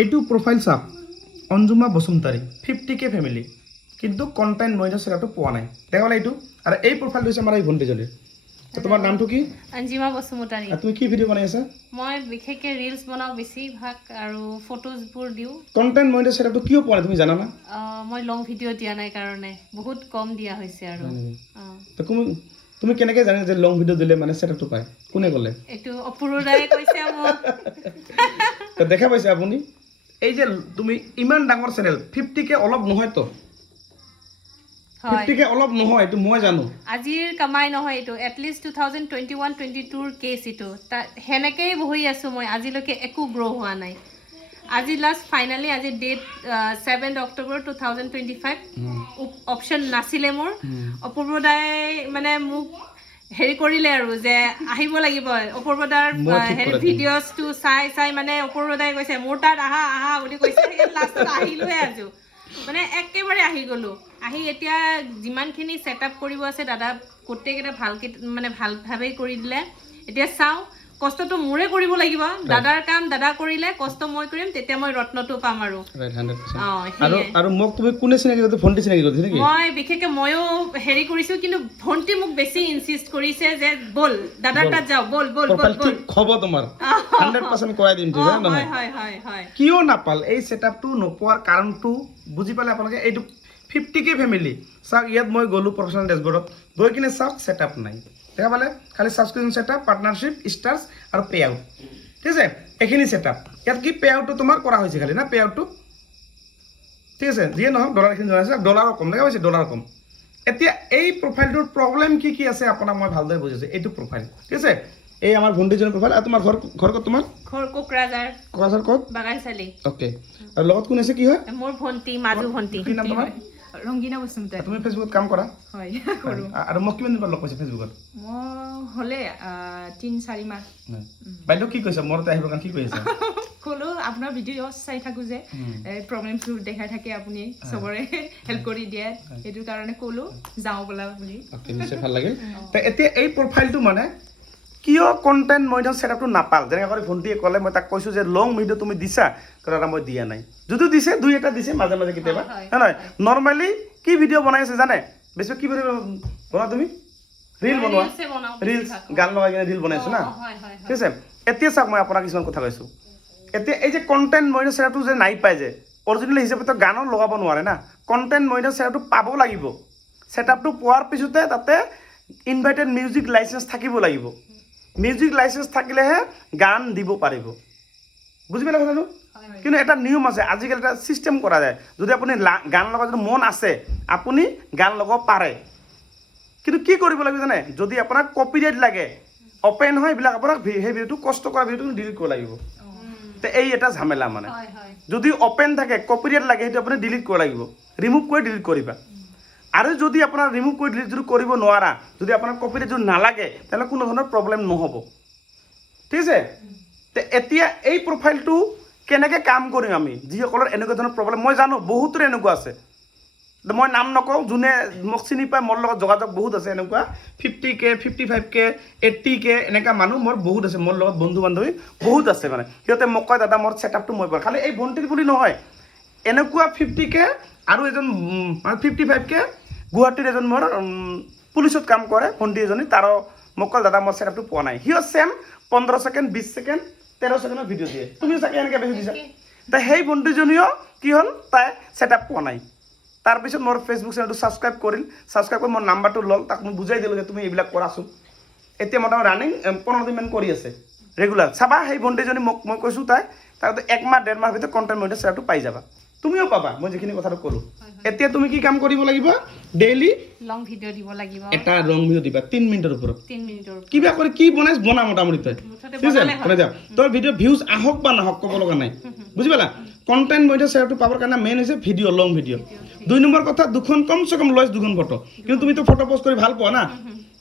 এইটো প্ৰফাইল চাওক। Anjuma Basumatary fifty K family কিন্তু কণ্টেণ্ট মইনা চেৰাটো পোৱা নাই। দেখা এইটো? আৰু এই প্ৰফাইলটো হৈছে আমাৰ এই ভণ্টিজনীৰ তোমাৰ নামটো কি? অঞ্জিমা বসুমতাৰী। তুমি কি ভিডিঅ' বনাই আছা? মই বিশেষকৈ ৰিলচ বনাওঁ বেছিভাগ আৰু ফটোজবোৰ দিওঁ। কণ্টেণ্ট মইনা চেৰাটো কিয় পোৱা নাই তুমি জানা না মই লং ভিডিঅ' দিয়া নাই কাৰণে। বহুত কম দিয়া হৈছে আৰু। তুমি তুমি কেনেকৈ জানা যে লং ভিডিঅ' দিলে মানে চেটআপটো পায়? কোনে ক'লে? এইটো অপূৰ্ণাই কৈছে মোক। তো দেখা পাইছে আপুনি? এই যে তুমি ইমান ডাঙৰ চেনেল ফিফটি কে অলপ নহয়তো হয়। ফিফটি কে অলপ নহয় এইটো মই জানো। আজিৰ কামাই নহয় এইটো at least two thousand twenty one twenty tour কেছ এইটো সেনেকেই বহি আছোঁ মই আজিলৈকে একো গ্ৰ' হোৱা নাই। আজি লাষ্ট ফাইনেলি আজি date seven October two thousand twenty five option নাছিলে মোৰ। অপূৰ্বদাই মানে মোক হেৰি কৰিলে আৰু যে আহিব লাগিব। অপূৰ্বদাৰ হেৰি কৰাই ভিডিঅ'জটো চাই চাই মানে অপূৰ্বদাই কৈছে মোৰ তাত আহা আহা বুলি কৈছে লাষ্টত আহিলোৱে আজো। মানে একেবাৰে আহি গ'লো। আহি এতিয়া যিমানখিনি ছেট আপ কৰিব আছে দাদা গোটেইকেইটা ভালকৈ মানে ভালভাৱেই কৰি দিলে। এতিয়া চাওঁ কষ্টটো মোৰে কৰিব লাগিব। দাদাৰ কাম দাদা কৰিলে কষ্ট মই কৰিম তেতিয়া মই ৰত্নটো পাম আৰু। আৰু আৰু মোক তুমি কোনে চিনাকি কৰিছে ভণ্টি চিনাকি কৰিছে নেকি? মই বিশেষকে ময়ো হেৰি কৰিছো কিন্তু ভন্টি মোক বেছি ইনচিষ্ট কৰিছে যে বল দাদাৰ তাত যাওঁ বল বল বল বল। হ'ব তোমাৰ। অ, হাণ্ড্ৰেড পাৰ্চেণ্ট কৰাই দিম ঠিক হয় হয় হয় হয়। কিয় নাপাল? এই ছেটআপটো নোপোৱাৰ কাৰণটো বুজি পালে আপোনালোকে এইটো ফিফটি কে ফেমিলি চাওক ইয়াত মই গ'লোঁ প্ৰফেচনেল ডেছবৰ্ডত গৈ কিনে চাওক ছেটআপ নাই। দেখা পালে? খালি ছাবস্ক্ৰিপশ্যন ছেটআপ পাৰ্টনাৰশ্বিপ ষ্টাৰ্ছ আৰু পে আউট ঠিক আছে? এইখিনি ছেটআপ ইয়াত কি পে আউটটো তোমাৰ কৰা হৈছে খালি না? পে আউটটো ঠিক আছে? যিয়ে নহওক ডলাৰখিনি জনাইছে। ডলাৰো কম দেখা পাইছে? ডলাৰ কম। এতিয়া এই প্ৰফাইলটোৰ প্ৰব্লেম কি কি আছে? আপোনাক মই ভালদৰে বুজাইছোঁ এইটো প্ৰফাইল ঠিক আছে? এই আমাৰ ভণ্টিজনীৰ প্ৰফাইল আৰু তোমাৰ ঘৰ ঘৰ ক'ত তোমাৰ? ঘৰ কোকৰাঝাৰ। কোকৰাঝাৰ ক'ত? বাগানচালি অ'কে আৰু লগত কোন আছে? কি হয়? মোৰ ভন্টি মাজু ভন্টি কি নাম তোমাৰ? ৰংগীনা বসুমতাৰী তুমি ফেচবুকত কাম কৰা? হয় কৰোঁ। আৰু মোক কিমান দিন লগ পাইছে ফেচবুকত মই হ'লে তিনি চাৰি মাহ। বাইদেউ কি কৈছে? মোৰ আহিবৰ কাৰণে কি কৈ আছে? ক'লো আপোনাৰ ভিডিঅ' চাই থাকোঁ যে। প্ৰব্লেমটো দেখাই থাকে আপুনি চবৰে হেল্প কৰি দিয়ে। সেইটো কাৰণে ক'লো যাওঁ বোলা বুলি। নিশ্চয় ভালো লাগিল এতিয়া এই প্ৰফাইলটো মানে কিয় কণ্টেণ্ট মই ধৰ ছেটআপটো নাপাল? যেনেকৈ কৰি ভণ্টিয়ে ক'লে মই তাক কৈছোঁ যে লং ভিডিঅ' তুমি দিছা? দাদা মই দিয়া নাই। যদিও দিছে দুই এটা দিছে মাজে মাজে কেতিয়াবা। হয়, হয়। নহয়? নৰ্মেলি কি ভিডিঅ' বনাই আছে জানে? বেছি কি ভিডিঅ' বনোৱা তুমি? ৰিল বনোৱা। ৰিলছ। গান লগাই কিনে ৰিল বনাইছো না? ঠিক আছে? এতিয়া চাওক মই আপোনাক কিছুমান কথা কৈছোঁ। এতিয়া এই যে কণ্টেণ্ট মইনা চেয়াৰটো যে নাই পায় যে অৰিজিনেল হিচাপেতো গানো লগাব নোৱাৰে না? কণ্টেণ্ট মইনা চেয়াৰটো পাব লাগিব। ছেটআপটো পোৱাৰ পিছতে তাতে ইনভাইটেড মিউজিক লাইচেঞ্চ থাকিব লাগিব। মিউজিক লাইচেঞ্চ থাকিলেহে গান দিব পাৰিব। বুজি পালে কথাটো। কিন্তু এটা নিয়ম আছে আজিকালি এটা ছিষ্টেম কৰা যায়। যদি আপুনি গান লগাব যদি মন আছে আপুনি গান লগাব পাৰে। কিন্তু কি কৰিব লাগিব জানে? যদি আপোনাক কপিৰাইট লাগে অপেন হয় এইবিলাক আপোনাক সেই ভিডিঅ'টো কষ্ট কৰা ভিডিঅ'টো ডিলিট কৰিব লাগিব। তে এই এটা ঝামেলা মানে। যদি অপেন থাকে কপিৰাইট লাগে সেইটো আপুনি ডিলিট কৰিব লাগিব। ৰিমুভ কৰি ডিলিট কৰিবা। আৰু যদি আপোনাৰ ৰিমুভ কৰি ডিলিট যদি কৰিব নোৱাৰা, যদি আপোনাৰ কপিৰাইট যদি নালাগে তেনেহ'লে কোনো ধৰণৰ প্ৰব্লেম নহ'ব। ঠিক আছে? তে এতিয়া এই প্ৰফাইলটো কেনেকৈ কাম কৰিম আমি? যিসকলৰ এনেকুৱা ধৰণৰ প্ৰব্লেম মই জানো বহুতৰে এনেকুৱা আছে। মই নাম নকওঁ, যোনে মোক চিনি পায়, মোৰ লগত যোগাযোগ বহুত আছে এনেকুৱা। Fifty K fifty five K eighty K এনেকুৱা মানুহ মোৰ বহুত আছে, মোৰ লগত বন্ধু বান্ধৱী বহুত আছে মানে। সিহঁতে মোক কয়, দাদা, মোৰ ছেটআপটো মই পাৰোঁ খালি এই ভণ্টিৰ বুলি নহয়। এনেকুৱা ফিফটি কে আৰু এজন ফিফটি ফাইভ কে গুৱাহাটীৰ এজন মোৰ পুলিচত কাম কৰে, ভণ্টি এজনী, তাৰো মোক দাদা মোৰ ছেটআপটো পোৱা নাই। সিও ছেম পোন্ধৰ ছেকেণ্ড বিছ ছেকেণ্ড তেৰ ছেকেণ্ডৰ ভিডিঅ' দিয়ে। তুমিও চাগে এনেকৈ বেছি দিছা। তাই সেই ভণ্টিজনীও কি হ'ল, তাই ছেটআপ পোৱা নাই। তাৰপিছত মোৰ ফেচবুক চেনেলটো ছাবস্ক্ৰাইব কৰিল। ছাবস্ক্ৰাইব কৰি মোৰ নাম্বাৰটো ল'ল। তাক মই বুজাই দিলোঁ যে তুমি এইবিলাক কৰাচোন। এতিয়া মোটামুটি ৰানিং পোন্ধৰ দিনমান কৰি আছে। ৰেগুলাৰ চাবা, সেই ভণ্টিজনী মোক, মই কৈছোঁ তাই তাৰপিছত এক মাহ ডেৰ মাহ ভিতৰত কণ্টেণ্ট মনিটাৰ শ্বেয়াৰটো পাই যাবা। তুমিও পাবা মই যিখিনি কথাটো ক'লোঁ। এতিয়া তুমি কি কাম কৰিব লাগিব? ডেইলি লং ভিডিঅ' দিব লাগিব। এটা ৰং ভিডিঅ' দিবা তিনি মিনিটৰ ওপৰত। তিন মিনিটৰ কিবা কৰি কি বনাইছ? বনা মোটামুটি তই ঠিক আছে তোৰ ভিডিঅ' ভিউজ আহক বা নাহক ক'ব লগা নাই। বুজি পালা? কণ্টেণ্ট মনিটাৰ শ্বেয়াৰটো পাবৰ কাৰণে মেইন হৈছে ভিডিঅ' লং ভিডিঅ' দুই নম্বৰ কথা দুখন কমচে কম লয়ছ দুখন ফটো কিন্তু তুমিতো ফটো পষ্ট কৰি ভালো পোৱা না?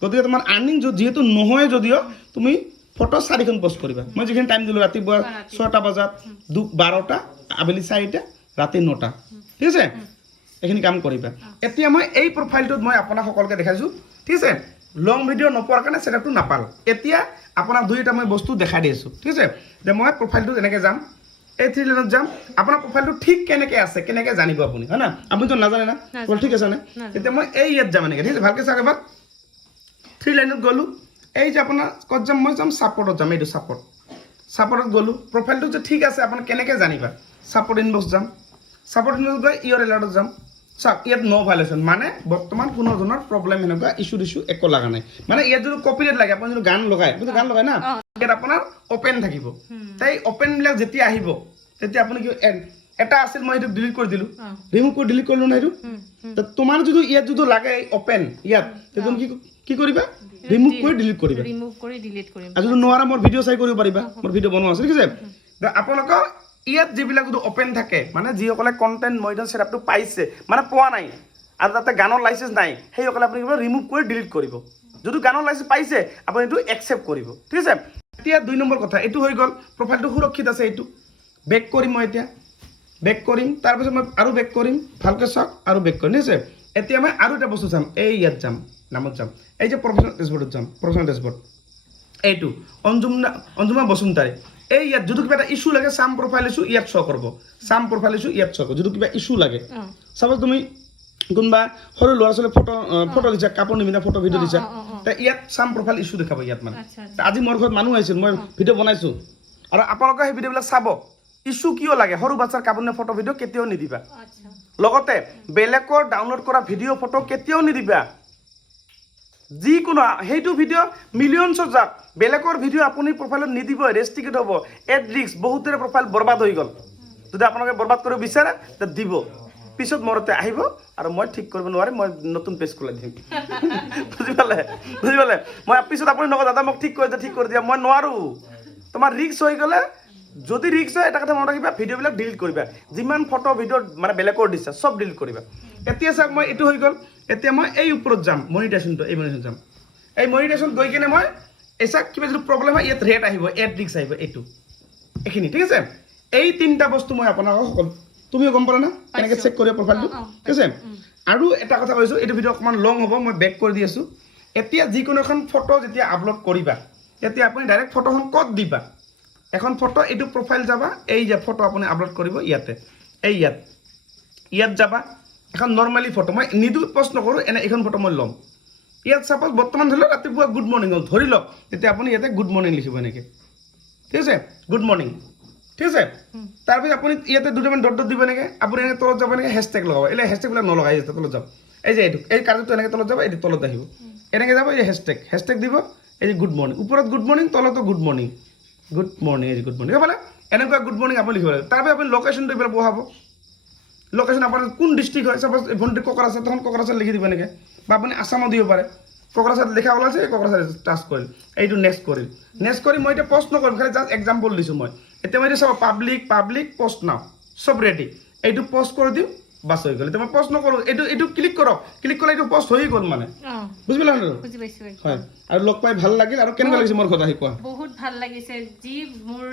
গতিকে তোমাৰ আৰ্নিং যিহেতু নহয় যদিও তুমি ফটো চাৰিখন পষ্ট কৰিবা। মই যিখিনি টাইম দিলোঁ ৰাতিপুৱা ছটা বজাত দু বাৰটা আবেলি চাৰিটা ৰাতি নটা। ঠিক আছে? এইখিনি কাম কৰিবা। এতিয়া মই এই প্ৰফাইলটোত মই আপোনাক সকলোকে দেখাইছোঁ। ঠিক আছে? লং ভিডিঅ' নোপোৱাৰ কাৰণে ছেটআপটো নাপাল। এতিয়া আপোনাক দুই এটা মই বস্তু দেখাই দি আছোঁ। ঠিক আছে? যে মই প্ৰফাইলটোত এনেকৈ যাম। এই থ্ৰী লাইনত যাম। আপোনাৰ প্ৰফাইলটো ঠিক কেনেকৈ আছে কেনেকৈ জানিব আপুনি হয় না? আপুনিতো নাজানে না। বোলে ঠিক আছে নে? এতিয়া মই এই ইয়াত যাম এনেকৈ। ঠিক আছে? ভালকৈ চাওক এবাৰ। থ্ৰী লাইনত গ'লোঁ। এই যে আপোনাৰ ক'ত যাম মই যাম ছাপৰ্টত যাম। এইটো ছাপৰ্ট ছাপৰ্টত গ'লোঁ। প্ৰফাইলটো যে ঠিক আছে আপুনি কেনেকৈ জানিবা? ছাপৰ্ট ইনবক্স যাম। গৈ ইয়ৰ এলাৰ্টত যাম। চাওক ইয়াত ন' ভাইলেশ্যন মানে বৰ্তমান কোনো ধৰণৰ প্ৰব্লেম সেনেকুৱা ইছ্যু ইছ্যু একো লগা নাই। মানে ইয়াত যদি কপিৰাইট লাগে আপুনি যদি গান লগায় আপুনি গান লগায় না ইয়াত আপোনাৰ অ'পেন থাকিব। তাই অ'পেনবিলাক যেতিয়া আহিব তেতিয়া আপুনি কি এটা আছিল মই সেইটো ডিলিট কৰি দিলোঁ। ৰিমুভ কৰি ডিলিট কৰিলোঁ না সেইটো হুম, হুম। তো তোমাৰ যদি ইয়াত যদি লাগে অ'পেন ইয়াত তেতিয়া তুমি কি কি কৰিবা? ৰিমুভ কৰি ডিলিট কৰিবা। ৰিমুভ কৰি ডিলিট কৰিম। আৰু যদি নোৱাৰা মোৰ ভিডিঅ' চাই কৰিব পাৰিবা। মোৰ ভিডিঅ' বনোৱা আছে ঠিক আছে? আপোনালোকৰ ইয়াত যিবিলাক যদি অ'পেন থাকে মানে যিসকলে কণ্টেণ্ট মৈদান ছেটআপটো পাইছে মানে পোৱা নাই, আৰু তাতে গানৰ লাইচেঞ্চ নাই, সেইসকলে আপুনি কিবা ৰিমুভ কৰি ডিলিট কৰিব। যদি গানৰ লাইচেঞ্চ পাইছে, আপুনি এইটো একচেপ্ট কৰিব, ঠিক আছে? এতিয়া দুই নম্বৰ কথা, এইটো হৈ গ'ল প্ৰফাইলটো সুৰক্ষিত আছে এইটো। বেক কৰিম মই এতিয়া। বেক কৰিম, তাৰপিছত মই আৰু বেক কৰিম, ভালকৈ চাওক, আৰু বেক কৰিম, ঠিক আছে? এতিয়া মই আৰু এটা বস্তু চাম, এই ইয়াত যাম, নামত যাম। এই যে প্ৰফেচনেল ডেছবৰ্ডত যাম প্ৰফেচনেল ডেছবৰ্ড এইটো, অঞ্জুমনা, অঞ্জুমা বসুমতাৰী এই ইয়াত যদি কিবা এটা ইছ্যু লাগে চাম প্ৰফাইল ইছ্যু ইয়াত শ্ব' কৰিব। চাম প্ৰফাইল ইছ্যু ইয়াত শ্ব' কৰিব। যদি কিবা ইছ্যু লাগে। চাপ'জ তুমি কোনোবা সৰু ল'ৰা ছোৱালী ফটো ফটো দিছা কাপোৰ নিপিন্ধা ফটো ভিডিঅ' দিছা ইয়াত চাম প্ৰফাইল ইছ্যু দেখাব ইয়াত মানে। আজি মোৰ ঘৰত মানুহ আহিছিল মই ভিডিঅ' বনাইছোঁ। আৰু আপোনালোকে সেই ভিডিঅ'বিলাক চাব ইছ্যু কিয় লাগে? সৰু বাচ্ছাৰ কাপোৰ ফটো ভিডিঅ' কেতিয়াও নিদিবা। লগতে বেলেগৰ ডাউনলোড কৰা ভিডিঅ' ফটো কেতিয়াও নিদিবা। যিকোনো, সেইটো ভিডিঅ' মিলিয়নছত যাওক বেলেগৰ ভিডিঅ' আপুনি প্ৰফাইলত নিদিবই ৰেষ্টিকেট হ'ব। এড ৰিক্স বহুতৰে প্ৰফাইল বৰবাদ হৈ গ'ল। যদি আপোনালোকে বৰবাদ কৰিব বিচাৰে তে দিব। পিছত মৰতে আহিব আৰু মই ঠিক কৰিব নোৱাৰিম, মই নতুন পেজ খোলাই দিম। বুজি পালে? বুজি পালে? মই পিছত আপুনি নকয় দাদা মোক ঠিক কৰি দিয়া, ঠিক কৰি দিয়া। মই নোৱাৰোঁ। তোমাৰ ৰিক্স হৈ গ'লে, যদি ৰিক্স হয়, এটা কথা মনত ৰাখিবা, ভিডিঅ'বিলাক ডিলিট কৰিবা। যিমান ফটো ভিডিঅ' মানে বেলেগৰ দিছা, চব ডিলিট কৰিবা। এতিয়া চাওক, মই এইটো হৈ গ'ল। এতিয়া মই এই ওপৰত যাম মনিটেশ্যনটো এই মনিটেশ্যন যাম। এই মনিটেশ্যন গৈ কিনে মই এই কিবা যদি প্ৰব্লেম হয় ইয়াত ৰেট আহিব এড ৰিক্স আহিব এইটো। এইখিনি ঠিক আছে? এই তিনিটা বস্তু মই আপোনালোকক সকলো তুমিও গম পালা না? পাইছোঁ। চেক কৰিব প্ৰফাইলটো ঠিক আছে? আৰু এটা কথা কৈছোঁ এইটো ভিডিঅ' অকণমান লং হ'ব মই বেক কৰি দি আছোঁ। এতিয়া যিকোনো এখন ফটো যেতিয়া আপলোড কৰিবা তেতিয়া আপুনি ডাইৰেক্ট ফটোখন ক'ত দিবা? এখন ফটো এইটো প্ৰফাইল যাবা এই যে ফটো আপুনি আপলোড কৰিব ইয়াতে এই ইয়াত। ইয়াত যাবা এখন নৰ্মেলি ফটো মই নিদো পষ্ট নকৰোঁ এনে এইখন ফটো মই ল'ম। ইয়াত চাপ'জ বৰ্তমান ধৰি লওক ৰাতিপুৱা গুড মৰ্ণিং হ'ল ধৰি লওক তেতিয়া আপুনি ইয়াতে গুড মৰ্ণিং লিখিব এনেকৈ। ঠিক আছে? গুড মৰ্ণিং ঠিক আছে? তাৰপিছত আপুনি ইয়াতে দুটামান ডট ডট দিব এনেকৈ আপুনি এনেকৈ তলত যাব এনেকৈ হেছটেগ লগাব। এই হেছটেগবিলাক নলগাই যে তলত যাব এই যে এইটো এই কাৰ্ডটো এনেকৈ তলত যাব এইটো তলত আহিব। এনেকৈ যাব এই হেছটেগ হেছটেগ দিব এই যে গুড মৰ্ণিং ওপৰত গুড মৰ্ণিং তলতো গুড মৰ্ণিং গুড মৰ্ণিং এই গুড মৰ্ণিং এইফালে এনেকুৱা গুড মৰ্ণিং আপুনি লিখিব লাগে তাৰপিছত আপুনি লোকেশ্যনটো এইফালে বহাব লোকেশ্যন আপোনাৰ কোন ডিষ্ট্ৰিক্ট হয় চাপ'জ ভণ্টি কোকৰাঝাৰ, তখন কোকৰাঝাৰ লিখি দিব এনেকৈ। বা আপুনি আছামত দিব পাৰে। কোকৰাঝাৰ লিখা ওলাইছে কোকৰাঝাৰ টাচ কৰিল। এইটো নেক্সট কৰিম নেক্সট কৰি মই এতিয়া প্ৰশ্ন কৰিম, খালি জাষ্ট এক্সাম্পল দিছোঁ মই। এতিয়া মই এতিয়া চাব পাব্লিক পাব্লিক পোষ্ট নাও চব ৰেডি এইটো পোষ্ট কৰি দিওঁ। বাছ হৈ গ'ল। এতিয়া মই পষ্ট নকৰোঁ। এইটো এইটো ক্লিক কৰক। ক্লিক কৰিলে এইটো পষ্ট হৈ গ'ল মানে। বুজি পালা বুজি পাইছো। হয়। আৰু লগ পাই ভাল লাগিল। আৰু কেনেকুৱা লাগিছে মোৰ কথা আহি কোৱা? বহুত ভাল লাগিছে। যি মোৰ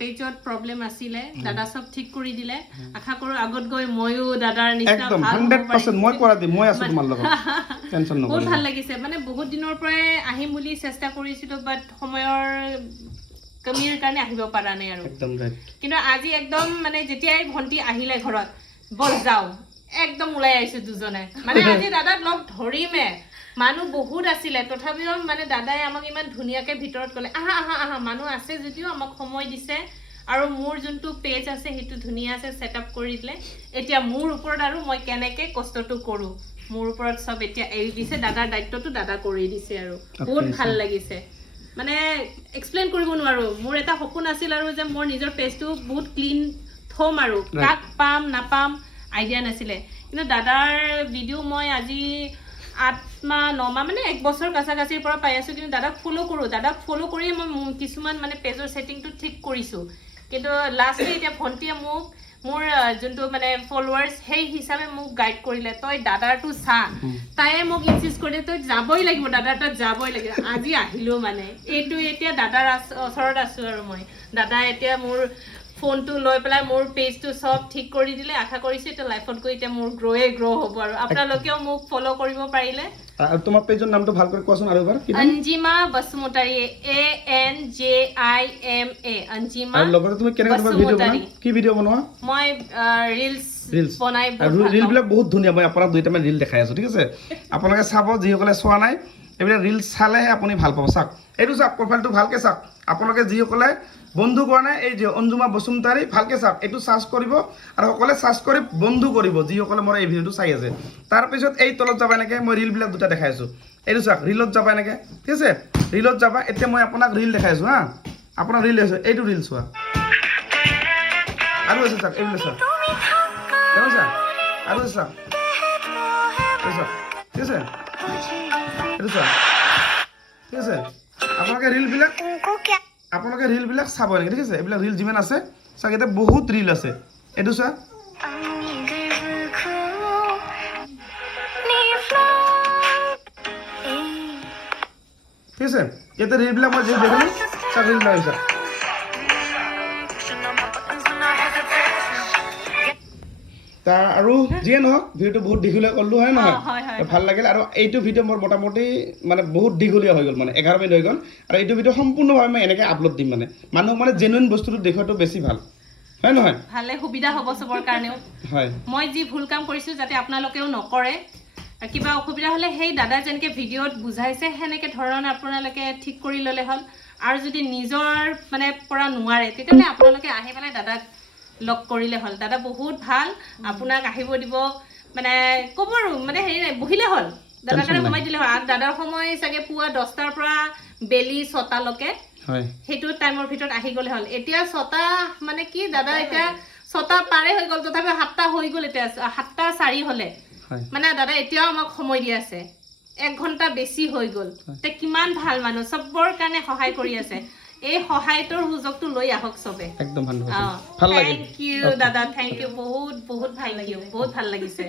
পেজত প্ৰব্লেম আছিলে দাদা চব ঠিক কৰি দিলে। আশা কৰো আগত গৈ ময়ো দাদাৰ নিচিনা একদম হাণ্ড্ৰেড পাৰ্চেণ্ট মই। কৰা দিম। মই আছোঁ তোমাৰ লগত। টেনশ্যন বহুত নকৰিবা ভাল লাগিছে। মানে বহুত দিনৰ পৰাই আহিম বুলি চেষ্টা কৰিছিলো বাট সময়ৰ কমিৰ কাৰণে আহিব পৰা নাই আৰু। একদম ৰাইট কিন্তু আজি একদম মানে যেতিয়াই ভন্টি আহিলে ঘৰত বল যাওঁ। একদম ওলাই আহিছো দুজনে। মানে আজি দাদাক লগ ধৰিমে। মানুহ বহুত আছিলে। তথাপিও মানে দাদাই আমাক ইমান ধুনীয়াকে ভিতৰত ক'লে আহা আহা আহা মানুহ আছে যদিও আমাক সময় দিছে আৰু মোৰ যোনটো পেজ আছে সেইটো ধুনীয়া আছে ছেট আপ কৰি দিলে। এতিয়া মোৰ ওপৰত আৰু মই কেনেকে কষ্টটো কৰোঁ? মোৰ ওপৰত চব এতিয়া এৰি দিছে। দাদাৰ দায়িত্বটো দাদা কৰি দিছে আৰু। বহুত ভাল লাগিছে। মানে এক্সপ্লেইন কৰিব নোৱাৰো। মোৰ এটা সপোন আছিল আৰু যে মোৰ নিজৰ পেজটো বহুত ক্লিন থ'ম আৰু। কাক পাম নাপাম আইডিয়া নাছিলে। কিন্তু দাদাৰ ভিডিঅ' মই আজি আঠ মাহ ন মাহ মানে এক বছৰ কাছা কাছিৰ পৰা পাই আছোঁ। কিন্তু দাদাক ফ'ল' কৰোঁ। দাদাক ফ'ল' কৰিয়ে মই কিছুমান মানে পেজৰ ছেটিংটো ঠিক কৰিছোঁ। কিন্তু লাষ্টলি এতিয়া ভণ্টিয়ে মোক মোৰ যোনটো মানে ফলোৱাৰ্ছ সেই হিচাপে মোক গাইড কৰিলে। তই দাদাৰটো চা। তাইয়ে মোক ইনচিষ্ট কৰিলে তই যাবই লাগিব দাদাৰ তাত যাবই লাগিব। আজি আহিলোঁ মানে। এইটো এতিয়া দাদাৰ ওচৰত আছোঁ আৰু মই। দাদা এতিয়া মোৰ ফোনটো লৈ পেলাই মোৰ পেজটো চব ঠিক কৰি দিলে। আশা কৰিছোঁ এতিয়া লাইফত গৈ এতিয়া মোৰ গ্ৰ'য়ে গ্ৰ' হ'ব আৰু। আপোনালোকেও মোক ফ'ল' কৰিব পাৰিলে? আৰু তোমাৰ পেজৰ নামটো ভালো কৰি কোৱাচোন আৰু এবাৰ Anjima Basumatary A N J I M A Anjima আৰু লগতে তুমি কেনেকৈ তোমাৰ ভিডিঅ' বনোৱা? কি ভিডিঅ' বনোৱা? মই ৰিলচ Reels। বনাই আৰু ৰিলবিলাক বহুত ধুনীয়া। মই আপোনাক দুইটামান ৰিল দেখাই আছোঁ ঠিক আছে? আপোনালোকে চাব যিসকলে চোৱা নাই এইবিলাক ৰিল চালেহে আপুনি ভালো পাব। চাওক এইটো চাওক প্ৰফাইলটো ভালকৈ চাওক। আপোনালোকে যিসকলে বন্ধু কৰা নাই, এই যে অঞ্জুমা বসুমতাৰী ভালকৈ চাওক। এইটো চাৰ্চ কৰিব আৰু সকলোৱে চাৰ্চ কৰি বন্ধু কৰিব, যিসকলে মোৰ এই ভিডিঅ'টো চাই আছে। তাৰপিছত এই তলত যাবা এনেকৈ, মই ৰিলবিলাক দুটা দেখাই আছোঁ। এইটো চাওক ৰিলত যাবা এনেকৈ, ঠিক আছে? ৰিলত যাবা, এতিয়া মই আপোনাক ৰিল দেখাই আছোঁ, হা? আপোনাক ৰিল আছে এইটো ৰিল চোৱা। আৰু আছে চাওক এইবিলাক চাওক। স্যার আর স্যার স্যার ঠিক আছে? এইটো স্যার ঠিক আছে? আপোনালোকে ৰীলবিলাক আপোনালোকে ৰীলবিলাক চাব নেকি ঠিক আছে? এইবিলাক ৰীল যিমান আছে চাওক এতিয়া বহুত ৰীল আছে। এইটো চোৱা। ঠিক আছে? ইয়াতে ৰীলবিলাক মই যি দেখিলোঁ চাওক ৰীল হৈছে তাৰ আৰু যিয়ে নহওক ভিডিঅ'টো বহুত দীঘলীয়া কৰিলোঁ হয় নহয়? ভালো লাগিল আৰু এইটো ভিডিঅ' মোৰ মোটামুটি মানে বহুত দীঘলীয়া হৈ গ'ল মানে এঘাৰ মিনিট হৈ গ'ল। আৰু এইটো ভিডিঅ' সম্পূৰ্ণভাৱে মই এনেকৈ আপলোড দিম মানে। মানুহক মানে জেনুইন বস্তুটো দেখুৱাটো বেছি ভালো। হয় নহয়? ভালে সুবিধা হ'ব চবৰ কাৰণেও। হয়। মই যি ভুল কাম কৰিছোঁ যাতে আপোনালোকেও নকৰে কিবা অসুবিধা হ'লে সেই দাদাই যেনেকৈ ভিডিঅ'ত বুজাইছে সেনেকৈ ধৰণে আপোনালোকে ঠিক কৰি ল'লে হ'ল। আৰু যদি নিজৰ মানে পৰা নোৱাৰে তেতিয়াহ'লে আপোনালোকে আহি পেলাই দাদাক লগ কৰিলে হ'ল। দাদা বহুত ভাল। আপোনাক আহিব দিব। মানে ক'ব আৰু মানে হেৰি নাই বহিলে হ'ল। দাদাৰ কাৰণে। সোমাই দিলে হ'ল। আৰু দাদাৰ সময় চাগে পুৱা দহটাৰ পৰা বেলি ছটালৈকে। সেইটো টাইমৰ ভিতৰত আহি গ'লে হ'ল। এতিয়া ছটা মানে কি দাদা এতিয়া ছটা পাৰে হৈ গ'ল। তথাপিও সাতটা হৈ গ'ল এতিয়া। সাতটা চাৰি হ'লে। মানে দাদা এতিয়াও আমাক সময় দি আছে। এক ঘন্টা বেছি হৈ গ'ল। তে কিমান ভাল মানুহ। চবৰ কাৰণে সহায় কৰি আছে। এই সহায়টোৰ সুযোগটো লৈ আহক চবে। একদম ভাল লাগিল। থেংক ইউ দাদা। থেংক ইউ বহুত বহুত ভাল লাগিব বহুত ভাল লাগিছে।